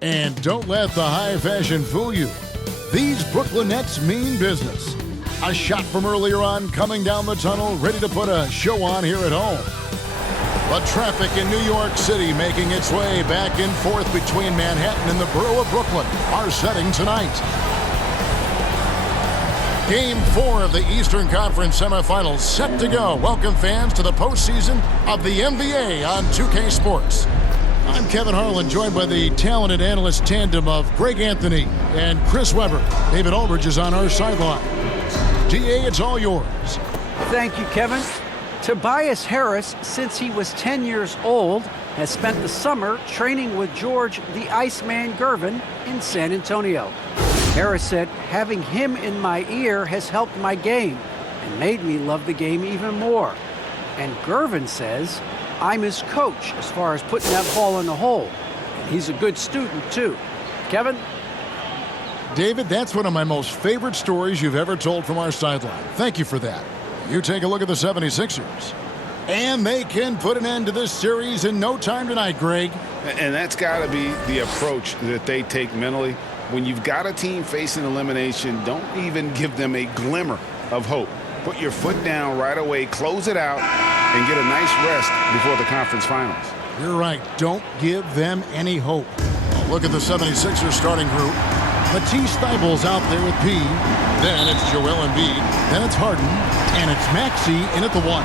And don't let the high fashion fool you. These Brooklyn Nets mean business. A shot from earlier on coming down the tunnel, ready to put a show on here at home. But traffic in New York City making its way back and forth between Manhattan and the borough of Brooklyn are setting tonight. Game 4 of the Eastern Conference semifinals set to go. Welcome fans to the postseason of the NBA on 2K Sports. I'm Kevin Harlan, joined by the talented analyst tandem of Greg Anthony and Chris Webber. David Aldridge is on our sideline. DA, it's all yours. Thank you, Kevin. Tobias Harris, since he was 10 years old, has spent the summer training with George the Iceman Gervin in San Antonio. Harris said, having him in my ear has helped my game and made me love the game even more. And Gervin says, I'm his coach as far as putting that ball in the hole. And he's a good student, too. Kevin? David, that's one of my most favorite stories you've ever told from our sideline. Thank you for that. You take a look at the 76ers. And they can put an end to this series in no time tonight, Greg. And that's got to be the approach that they take mentally. When you've got a team facing elimination, don't even give them a glimmer of hope. Put your foot down right away, close it out, and get a nice rest before the conference finals. You're right. Don't give them any hope. Look at the 76ers starting group. Matisse Thybulle's out there with P. Then it's Joel Embiid. Then it's Harden. And it's Maxey in at the 1.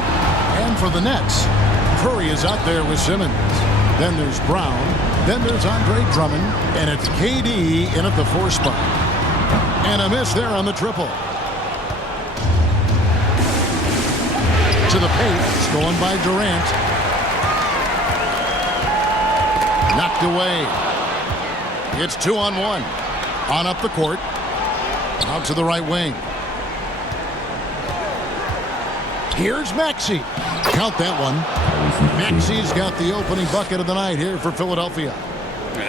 And for the Nets, Curry is out there with Simmons. Then there's Brown. Then there's Andre Drummond. And it's KD in at the 4 spot. And a miss there on the triple. To the paint, stolen by Durant. Knocked away. It's 2-on-1. On up the court. Out to the right wing. Here's Maxey. Count that one. Maxey's got the opening bucket of the night here for Philadelphia.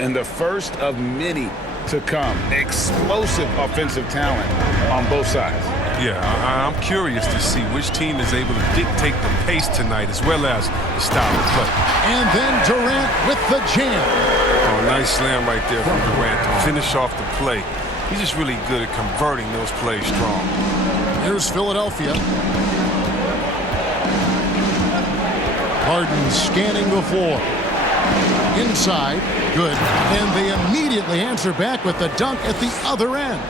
And the first of many to come. Explosive offensive talent on both sides. Yeah, I'm curious to see which team is able to dictate the pace tonight as well as the style of play. And then Durant with the jam. Oh, nice slam right there from Durant to finish off the play. He's just really good at converting those plays strong. Here's Philadelphia. Harden scanning the floor. Inside, good. And they immediately answer back with the dunk at the other end.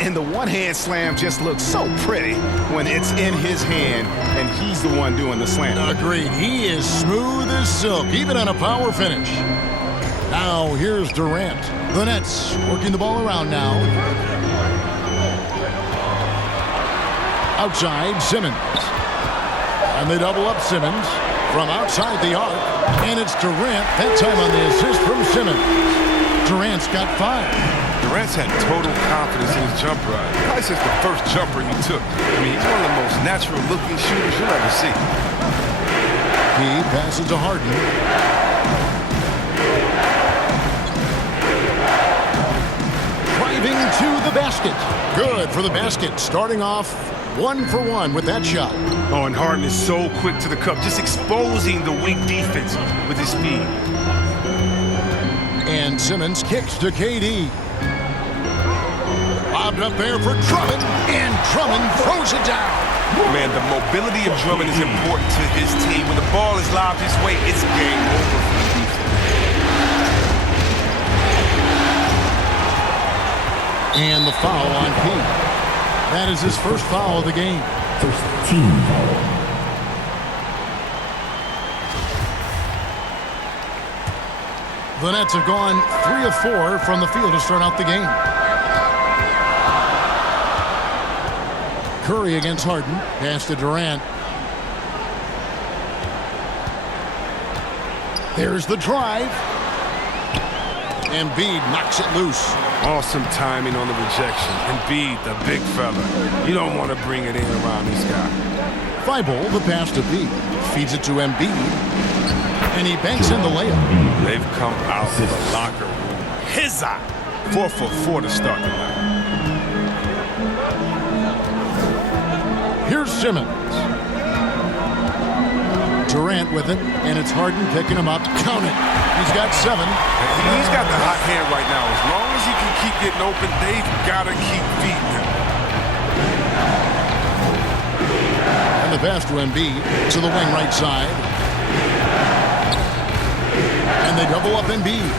And the one-hand slam just looks so pretty when it's in his hand and he's the one doing the slam. Agreed. He is smooth as silk, even on a power finish. Now here's Durant. The Nets working the ball around now. Outside, Simmons. And they double up Simmons from outside the arc. And it's Durant, that time on the assist from Simmons. Durant's got 5. Durant's had total confidence in his jumper. Probably since the first jumper he took. I mean, he's one of the most natural-looking shooters you'll ever see. He passes to Harden. Driving to the basket. Good for the basket. Starting off 1 for 1 with that shot. Oh, and Harden is so quick to the cup, just exposing the weak defense with his speed. And Simmons kicks to KD. Lobbed up there for Drummond, and Drummond throws it down. Man, the mobility of Drummond is important to his team. When the ball is lobbed his way, it's game over for the defense. And the foul on P. That is his first foul of the game. First team foul. The Nets have gone 3 of 4 from the field to start out the game. Curry against Harden. Pass to Durant. There's the drive. Embiid knocks it loose. Awesome timing on the rejection. Embiid, the big fella. You don't want to bring it in around this guy. Thibault, the pass to B. Feeds it to Embiid. And he banks in the layup. They've come out of the locker room. His eye. 4 for 4 to start the night. Here's Simmons. Durant with it, and it's Harden picking him up. Count it. He's got 7. He's got the hot hand right now. As long as he can keep getting open, they've got to keep beating him. And the pass to Embiid to the wing right side. And they double up Embiid.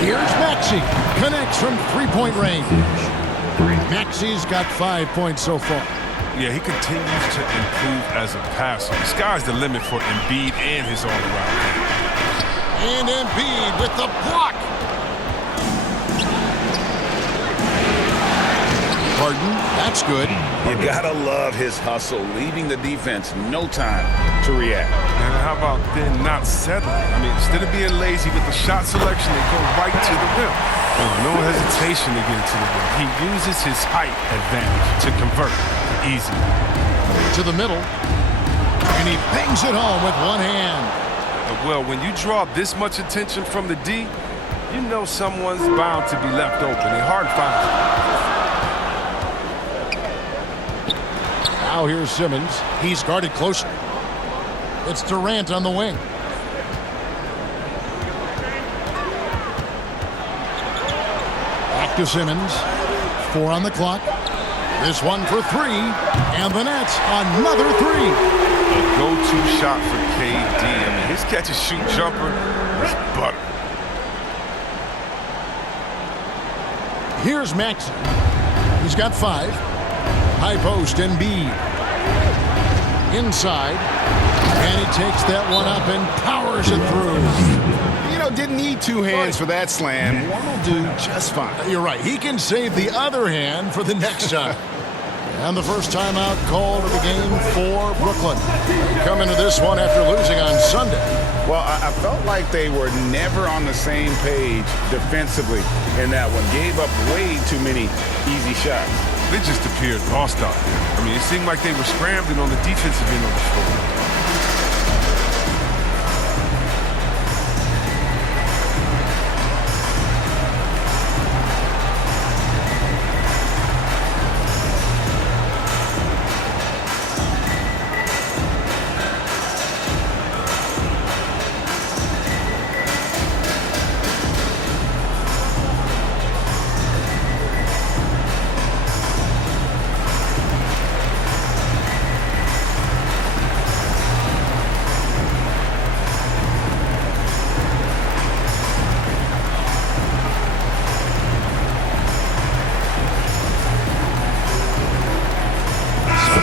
Here's Maxey. Connects from three-point range. Maxey's got 5 points so far. Yeah, he continues to improve as a passer. The sky's the limit for Embiid and his all-around game. And Embiid with the block. Harden, that's good. You gotta love his hustle, leaving the defense no time to react. And how about then not settling? I mean, instead of being lazy with the shot selection, they go right to the rim. No hesitation to get to the rim. He uses his height advantage to convert easy. To the middle. And he bangs it home with one hand. Well, when you draw this much attention from the D, you know someone's bound to be left open. They hard foul. Now here's Simmons. He's guarded closely. It's Durant on the wing. Back to Simmons. 4 on the clock. This one for 3. And the Nets, another 3. A go-to shot for KD. I mean, his catch-and-shoot jumper is butter. Here's Maxey. He's got 5. High post, Embiid. Inside. And he takes that one up and powers it through. You know, didn't need 2 hands for that slam. One will do just fine. You're right. He can save the other hand for the next time. And the first timeout called of the game for Brooklyn. Come into this one after losing on Sunday. Well, I felt like they were never on the same page defensively in that one. Gave up way too many easy shots. They just appeared lost out there. I mean, it seemed like they were scrambling on the defensive end of the floor.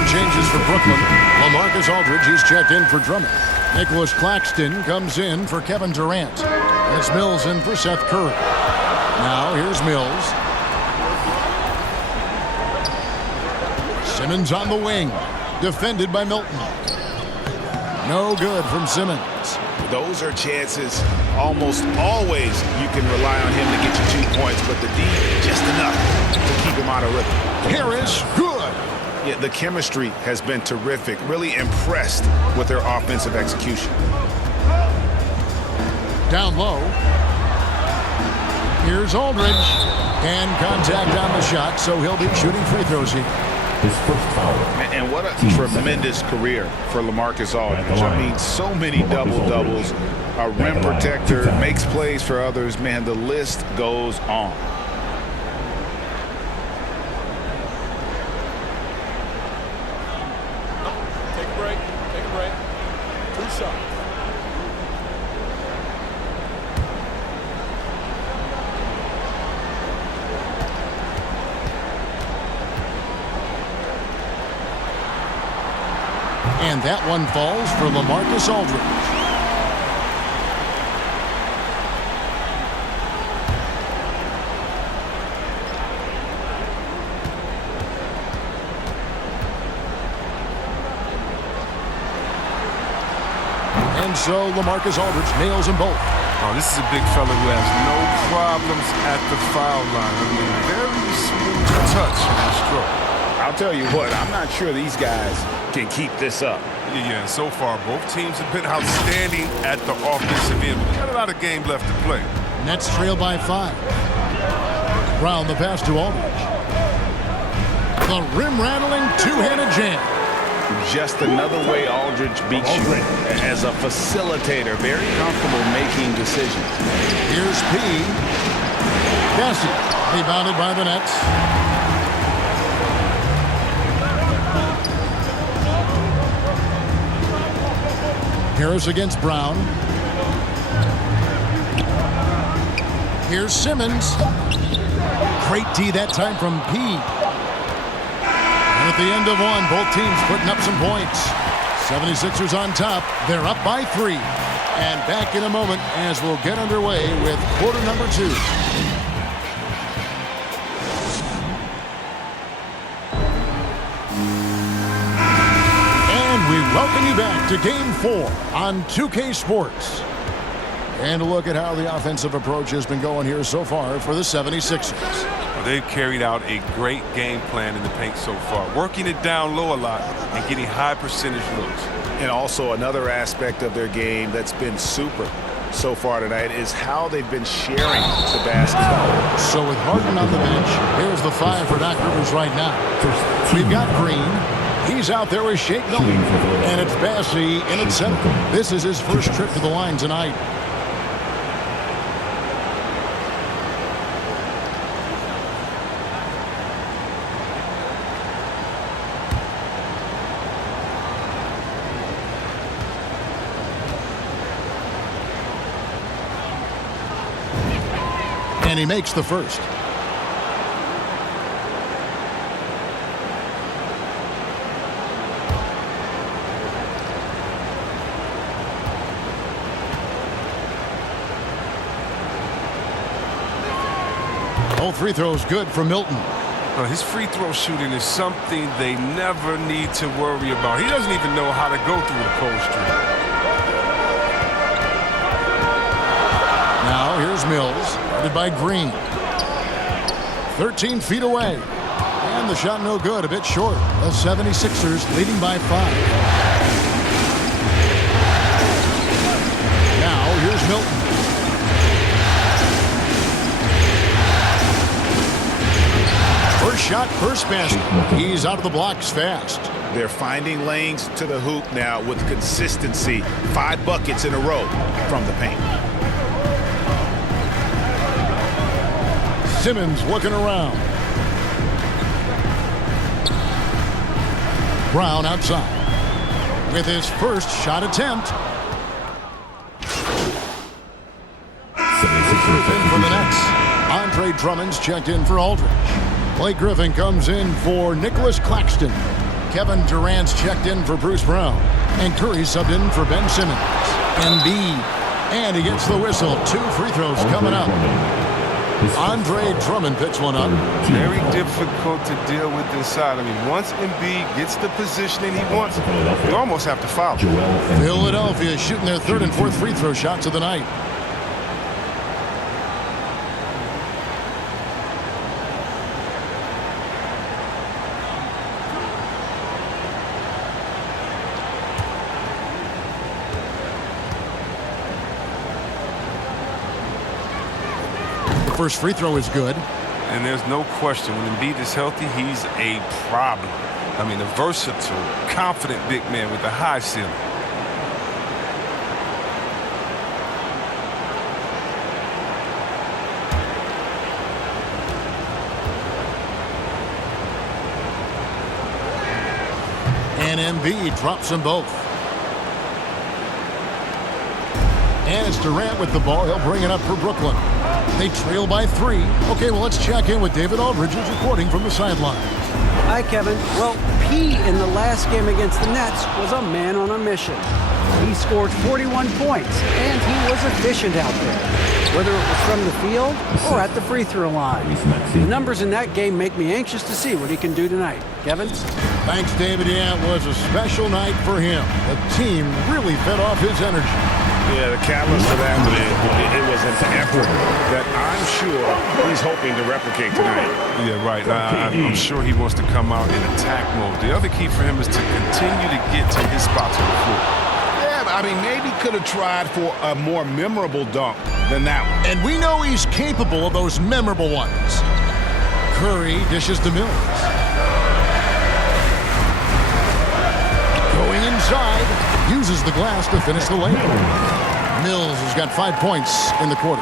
Changes for Brooklyn. LaMarcus Aldridge, he's checked in for Drummond. Nicholas Claxton comes in for Kevin Durant. And it's Mills in for Seth Curry. Now here's Mills. Simmons on the wing. Defended by Milton. No good from Simmons. Those are chances almost always you can rely on him to get you 2 points, but the D just enough to keep him out of rhythm. Harris, good. Yeah, the chemistry has been terrific. Really impressed with their offensive execution. Down low. Here's Aldridge. And contact on the shot, so he'll be shooting free throws here. His first foul. And what a tremendous career for LaMarcus Aldridge. I mean, so many double-doubles. A rim protector, makes plays for others. Man, the list goes on. And that one falls for LaMarcus Aldridge. And so LaMarcus Aldridge nails them both. Oh, this is a big fella who has no problems at the foul line. I mean, very smooth touch on the stroke. I'll tell you what, I'm not sure these guys can keep this up. Yeah, and so far, both teams have been outstanding at the offensive end. We've got a lot of game left to play. Nets trail by 5. Brown the pass to Aldridge. The rim-rattling two-handed jam. Just another way Aldridge beats you as a facilitator. Very comfortable making decisions. Here's P. Cassie, rebounded by the Nets. Harris against Brown. Here's Simmons. Great D that time from P. And at the end of one, both teams putting up some points. 76ers on top. They're up by 3. And back in a moment as we'll get underway with quarter number 2. And we welcome you back to Game 4 on 2K Sports. And a look at how the offensive approach has been going here so far for the 76ers. Well, they've carried out a great game plan in the paint so far, working it down low a lot and getting high percentage looks. And also another aspect of their game that's been super so far tonight is how they've been sharing the basketball. So with Harden on the bench, here's the 5 for Doc Rivers right now. We've got Green. He's out there with Shake Milton. And it's Bassey in at center. This is his first trip to the line tonight. And he makes the first. All free throws good for Milton. Well, his free throw shooting is something they never need to worry about. He doesn't even know how to go through a cold streak. Now here's Mills, guarded by Green. 13 feet away. And the shot no good, a bit short. The 76ers leading by 5. Now here's Milton. First shot, first basket. He's out of the blocks fast. They're finding lanes to the hoop now with consistency. 5 buckets in a row from the paint. Simmons looking around. Brown outside with his first shot attempt. In for the Nets. Andre Drummond's checked in for Aldridge. Blake Griffin comes in for Nicholas Claxton. Kevin Durant's checked in for Bruce Brown. And Curry subbed in for Ben Simmons. Embiid. And he gets the whistle. 2 free throws coming up. Andre Drummond picks one up. Very difficult to deal with inside. I mean, once Embiid gets the positioning he wants, you almost have to foul. Philadelphia shooting their 3rd and 4th free throw shots of the night. First free throw is good. And there's no question, when Embiid is healthy, he's a problem. I mean, a versatile, confident big man with a high ceiling. And Embiid drops them both. And it's Durant with the ball. He'll bring it up for Brooklyn. They trail by 3. Okay, well, let's check in with David Aldridge, who's reporting from the sideline. Hi, Kevin. Well, P in the last game against the Nets was a man on a mission. He scored 41 points, and he was efficient out there, whether it was from the field or at the free throw line. The numbers in that game make me anxious to see what he can do tonight. Kevin? Thanks, David. Yeah, it was a special night for him. The team really fed off his energy. Yeah, the catalyst for that, it was an effort that I'm sure he's hoping to replicate tonight. Yeah, right. I'm sure he wants to come out in attack mode. The other key for him is to continue to get to his spots on the floor. Yeah, but I mean, maybe could have tried for a more memorable dunk than that one. And we know he's capable of those memorable ones. Curry dishes to Mills. inside. Uses the glass to finish the layup. Mills has got 5 points in the quarter.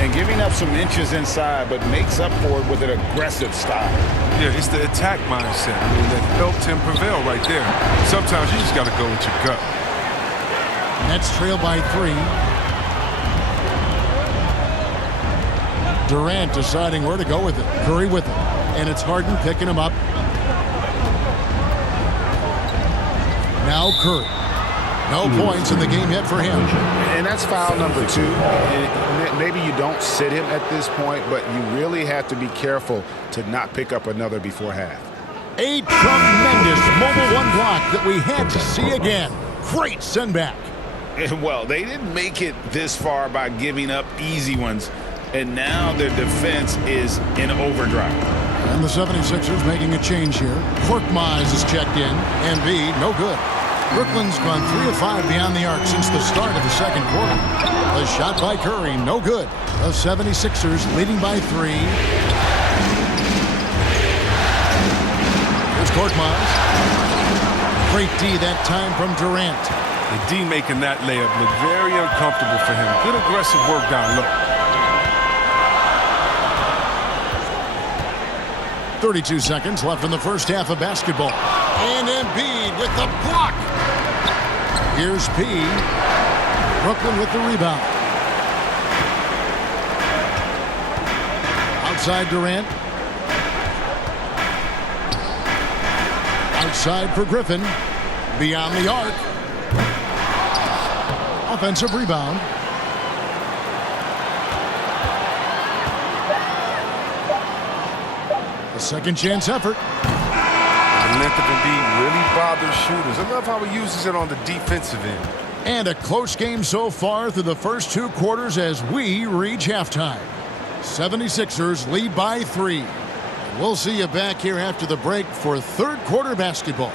And giving up some inches inside, but makes up for it with an aggressive style. Yeah, it's the attack mindset. I mean, that helped him prevail right there. Sometimes you just got to go with your gut. Nets trail by 3. Durant deciding where to go with it. Curry with it. And it's Harden picking him up. Now Curry. No points in the game yet for him. And that's foul number 2. Maybe you don't sit him at this point, but you really have to be careful to not pick up another before half. A tremendous mobile 1 block that we had to see again. Great send back. Well, they didn't make it this far by giving up easy ones, and now their defense is in overdrive. And the 76ers making a change here. Korkmaz is checked in. Embiid, no good. Brooklyn's gone 3 of 5 beyond the arc since the start of the second quarter. A shot by Curry, no good. The 76ers leading by 3. Here's Korkmaz. Great D that time from Durant. The D making that layup look very uncomfortable for him. Good aggressive work down low. 32 seconds left in the first half of basketball. And Embiid with the block. Here's P. Brooklyn with the rebound. Outside Durant. Outside for Griffin. Beyond the arc. Offensive rebound. A second chance effort. The length of Embiid really bothers shooters. I love how he uses it on the defensive end. And a close game so far through the first 2 quarters as we reach halftime. 76ers lead by 3. We'll see you back here after the break for third quarter basketball.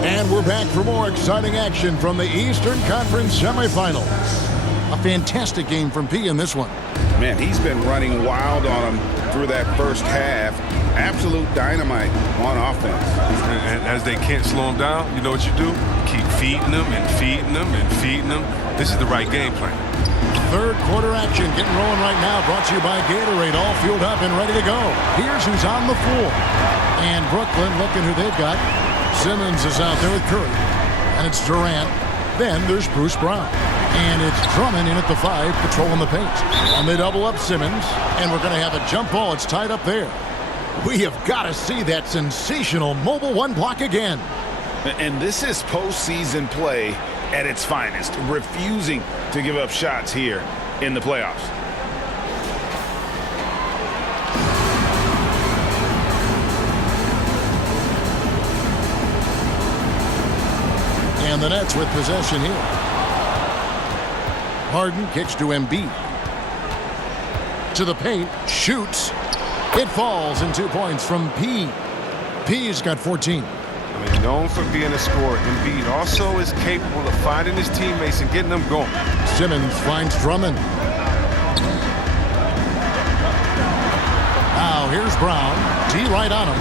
And we're back for more exciting action from the Eastern Conference semifinals. A fantastic game from P in this one. Man, he's been running wild on him through that first half. Absolute dynamite on offense. And as they can't slow him down, you know what you do? Keep feeding them and feeding them and feeding them. This is the right game plan. Third quarter action getting rolling right now. Brought to you by Gatorade. All fueled up and ready to go. Here's who's on the floor. And Brooklyn looking who they've got. Simmons is out there with Curry. And it's Durant. Then there's Bruce Brown. And it's Drummond in at the 5, patrolling the paint. And they double up Simmons. And we're going to have a jump ball. It's tied up there. We have got to see that sensational mobile 1 block again. And this is postseason play at its finest. Refusing to give up shots here in the playoffs. And the Nets with possession here. Harden kicks to Embiid. To the paint, shoots. It falls, and 2 points from P. P's got 14. I mean, known for being a scorer, Embiid also is capable of finding his teammates and getting them going. Simmons finds Drummond. Now here's Brown. D right on him.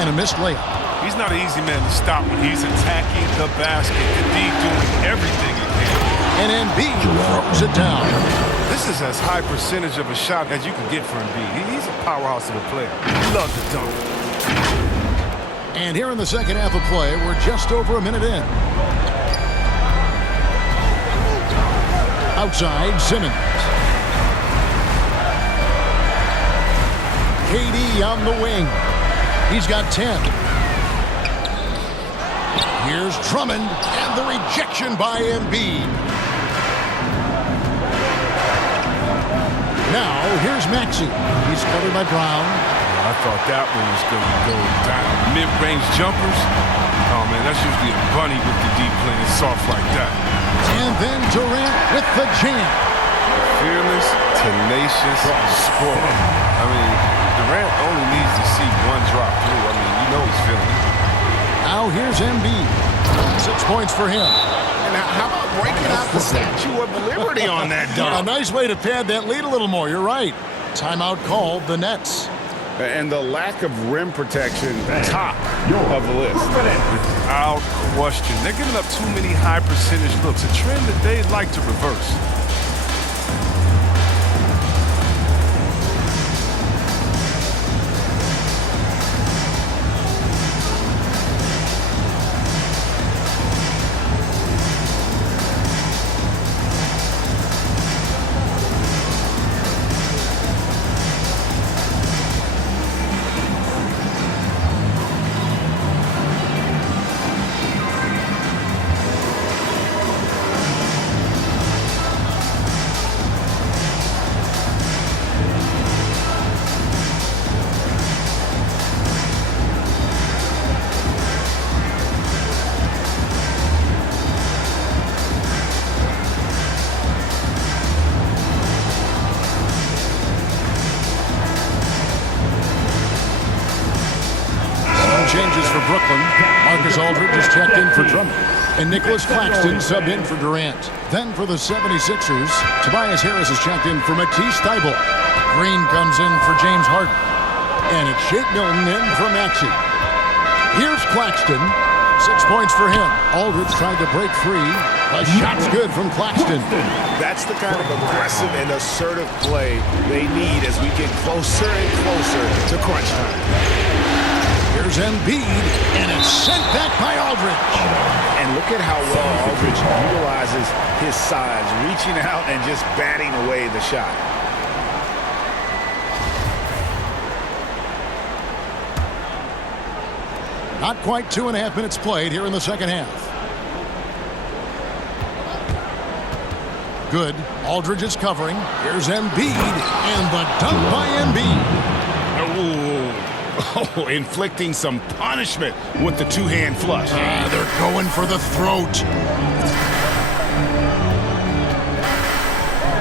And a missed layup. He's not an easy man to stop when he's attacking the basket. Embiid doing everything he can. And Embiid throws it down. This is as high percentage of a shot as you can get for Embiid. He's a powerhouse of a player. He loves to dunk. And here in the second half of play, we're just over a minute in. Outside, Simmons. KD on the wing. He's got 10. Here's Drummond, and the rejection by Embiid. Now, here's Maxey. He's covered by Brown. I thought that one was going to go down. Mid-range jumpers. Oh, man, that's usually a bunny with the deep playing soft like that. And then Durant with the jam. Fearless, tenacious scorer. I mean, Durant only needs to see one drop through. I mean, you know he's feeling it. Now here's Embiid. 6 points for him. And how about breaking out the Statue of Liberty on that A dunk? nice way to pad that lead a little more. You're right. Timeout called the Nets. And the lack of rim protection, top of the list. Without question. They're giving up too many high percentage looks, a trend that they'd like to reverse. Changes for Brooklyn. Marcus Aldridge is checked in for Drummond. And Nicholas Claxton subbed in for Durant. Then for the 76ers, Tobias Harris is checked in for Matisse Thybulle. Green comes in for James Harden. And it's Shake Milton in for Maxey. Here's Claxton. 6 points for him. Aldridge tried to break free. A shot's good from Claxton. That's the kind of aggressive and assertive play they need as we get closer and closer to crunch time. Here's Embiid, and it's sent back by Aldridge. And look at how well Aldridge utilizes his size, reaching out and just batting away the shot. Not quite 2.5 minutes played here in the second half. Good. Aldridge is covering. Here's Embiid, and the dunk by Embiid. Oh, inflicting some punishment with the two-hand flush. They're going for the throat.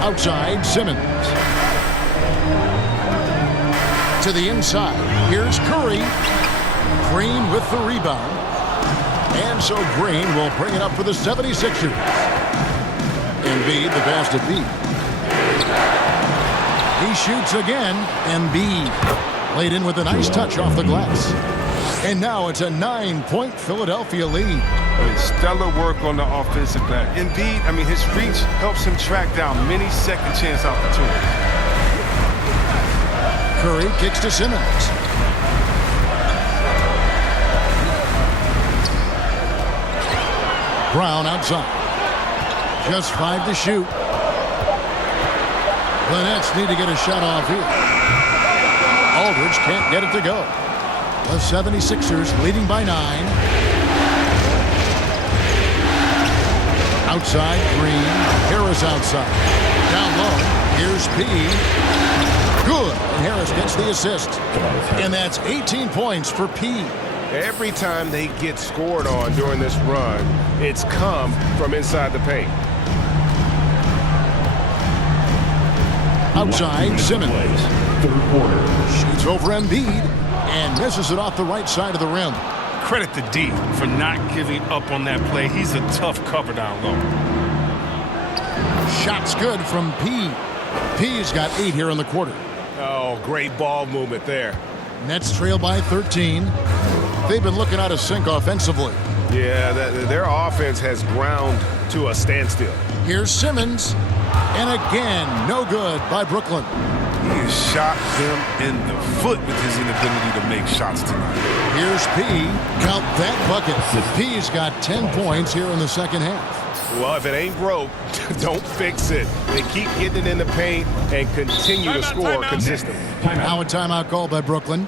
Outside, Simmons. To the inside. Here's Curry. Green with the rebound. And so Green will bring it up for the 76ers. Embiid, the pass to B. He shoots again. Embiid. Laid in with a nice touch off the glass. And now it's a 9-point Philadelphia lead. I mean, stellar work on the offensive end. Indeed, I mean, his reach helps him track down many second chance opportunities. Curry kicks to Simmons. Brown outside. Just 5 to shoot. The Nets need to get a shot off here. Aldridge can't get it to go. The 76ers leading by 9. Outside, Green. Harris outside. Down low. Here's P. Good. And Harris gets the assist. And that's 18 points for P. Every time they get scored on during this run, it's come from inside the paint. Outside, Simmons. Third quarter. Shoots over Embiid and misses it off the right side of the rim. Credit to D for not giving up on that play. He's a tough cover down low. Shot's good from P. P's got 8 here in the quarter. Oh, great ball movement there. Nets trail by 13. They've been looking out of sync offensively. Yeah, their offense has ground to a standstill. Here's Simmons. And again, no good by Brooklyn. He has shot them in the foot with his inability to make shots tonight. Here's P. Count that bucket. P's got 10 points here in the second half. Well, if it ain't broke, don't fix it. They keep getting it in the paint and continue to score consistently. Now a timeout called by Brooklyn.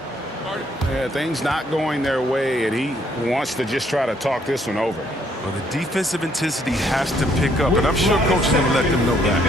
Yeah, things not going their way, and he wants to just try to talk this one over. Well, the defensive intensity has to pick up, and I'm sure coach is going to let them know that.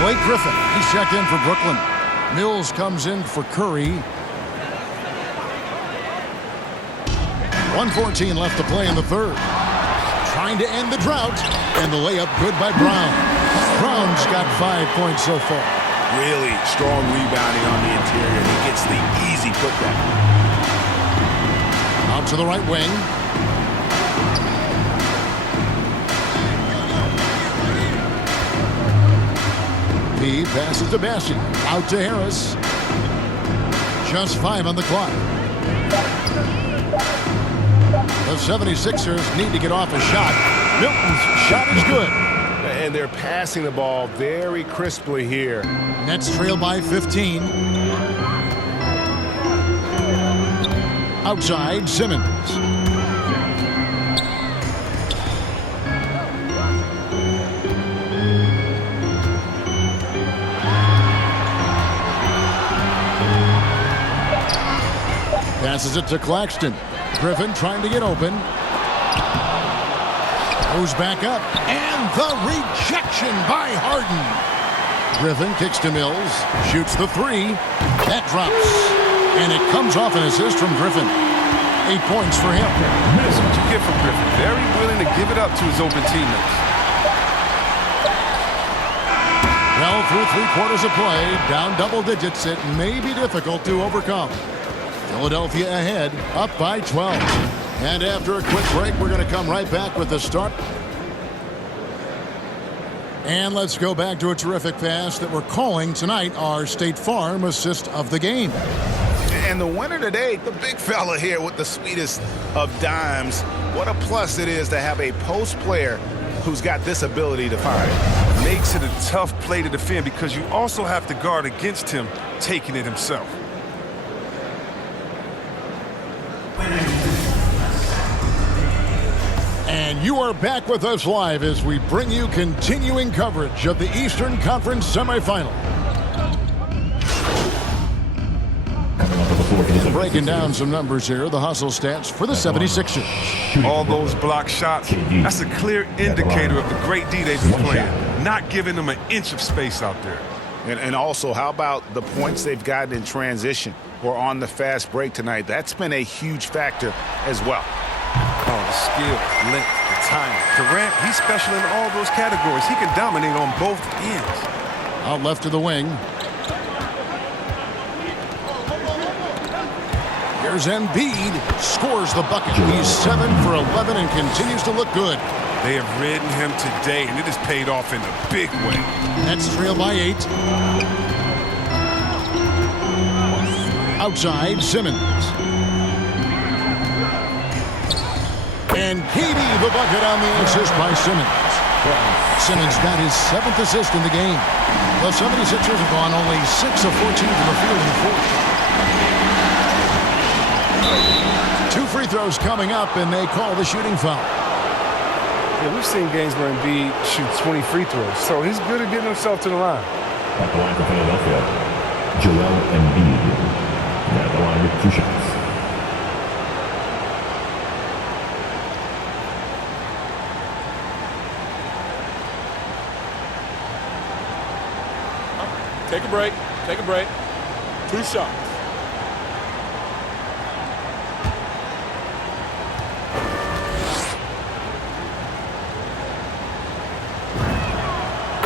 Blake Griffin, he's checked in for Brooklyn. Mills comes in for Curry. 1:14 left to play in the third. Trying to end the drought, and the layup good by Brown. Brown's got 5 points so far. Really strong rebounding on the interior. He gets the easy putback. Out to the right wing. He passes to Bassi. Out to Harris. Just 5 on the clock. The 76ers need to get off a shot. Milton's shot is good. And they're passing the ball very crisply here. Nets trail by 15. Outside, Simmons. Passes it to Claxton. Griffin trying to get open. Goes back up. And the rejection by Harden. Griffin kicks to Mills. Shoots the three. That drops. And it comes off an assist from Griffin. 8 points for him. That's what you get from Griffin. Very willing to give it up to his open teammates. Well, through 3/4 of play, down double digits, it may be difficult to overcome. Philadelphia ahead, up by 12. And after a quick break, we're going to come right back with the start. And let's go back to a terrific pass that we're calling tonight our State Farm assist of the game. And the winner today, the big fella here with the sweetest of dimes. What a plus it is to have a post player who's got this ability to find. Makes it a tough play to defend because you also have to guard against him taking it himself. And you are back with us live as we bring you continuing coverage of the Eastern Conference semifinal. Breaking down some numbers here, the hustle stats for the 76ers. All those block shots, that's a clear indicator of the great D they've been playing, not giving them an inch of space out there. And also, how about the points they've gotten in transition or on the fast break tonight? That's been a huge factor as well. Oh, the skill, length, the timing. Durant, he's special in all those categories. He can dominate on both ends. Out left to the wing. Here's Embiid. Scores the bucket. He's 7 for 11 and continues to look good. They have ridden him today, and it has paid off in a big way. Nets trail by 8. Outside, Simmons. And KD the bucket on the assist by Simmons. Simmons got his 7th assist in the game. The 76ers have gone only 6 of 14 from the field in the fourth. 2 free throws coming up, and they call the shooting foul. Yeah, we've seen games where Embiid shoots 20 free throws, so he's good at getting himself to the line. At the line for Philadelphia, Joel Embiid. At the line with 2 shots. Take a break. Take a break. 2 shots.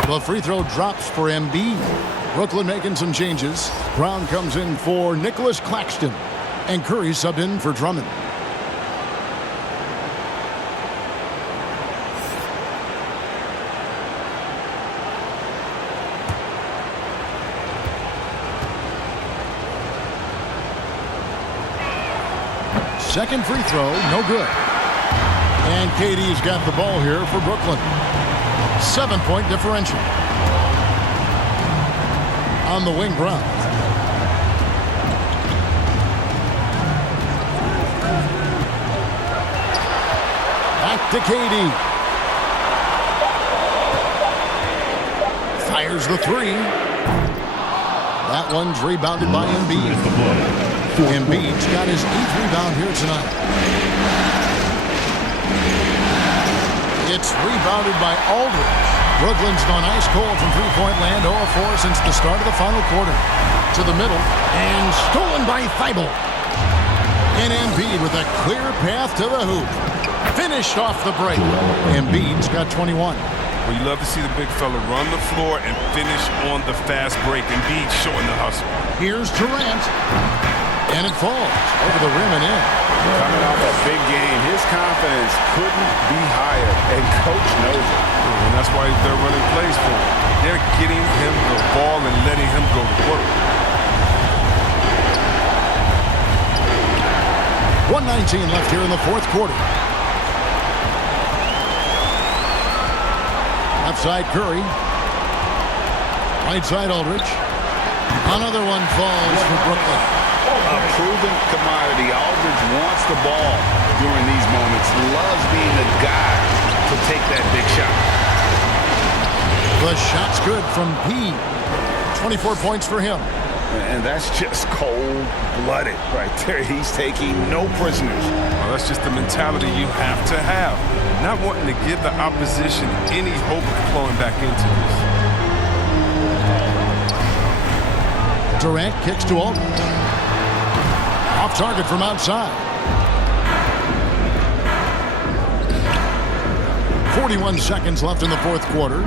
The free throw drops for Embiid. Brooklyn making some changes. Brown comes in for Nicholas Claxton. And Curry subbed in for Drummond. Second free throw, no good. And KD's got the ball here for Brooklyn. 7-point differential. On the wing, Brown. Back to KD. Fires the three. That one's rebounded by Embiid. Embiid's got his 8th rebound here tonight. It's rebounded by Aldridge. Brooklyn's gone ice cold from three-point land, 0-4 since the start of the final quarter. To the middle, and stolen by Thibault. And Embiid with a clear path to the hoop. Finished off the break. Embiid's got 21. Well, you love to see the big fella run the floor and finish on the fast break. Embiid showing the hustle. Here's Durant. And it falls over the rim and in. Coming off a big game, his confidence couldn't be higher, and coach knows it. And that's why they're running plays for him. They're getting him the ball and letting him go to work. 1:19 left here in the fourth quarter. Left side Curry. Right side Aldridge. Another one falls for Brooklyn. A proven commodity. Aldridge wants the ball during these moments. Loves being the guy to take that big shot. The shot's good from P. 24 points for him. And that's just cold-blooded right there. He's taking no prisoners. Well, that's just the mentality you have to have. Not wanting to give the opposition any hope of flowing back into this. Durant kicks to Aldridge. Off target from outside. 41 seconds left in the fourth quarter.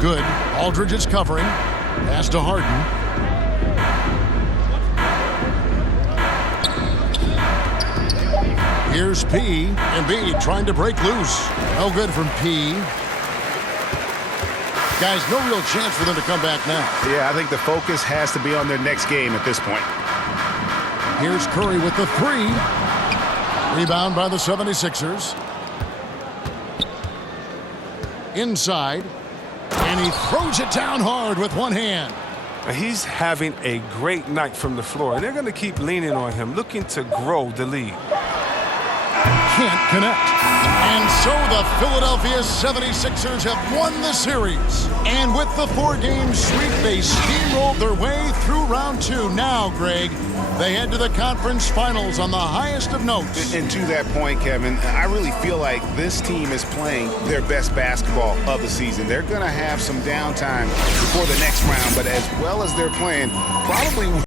Good. Aldridge is covering. Pass to Harden. Here's P. Embiid trying to break loose. No good from P. Guys, no real chance for them to come back now. Yeah, I think the focus has to be on their next game at this point. Here's Curry with the three. Rebound by the 76ers. Inside. And he throws it down hard with one hand. He's having a great night from the floor, and they're going to keep leaning on him, looking to grow the lead. Can't connect. And so the Philadelphia 76ers have won the series. And with the 4-game sweep, they steamrolled their way through round 2. Now, Greg, they head to the conference finals on the highest of notes. And to that point, Kevin, I really feel like this team is playing their best basketball of the season. They're going to have some downtime before the next round, but as well as they're playing, probably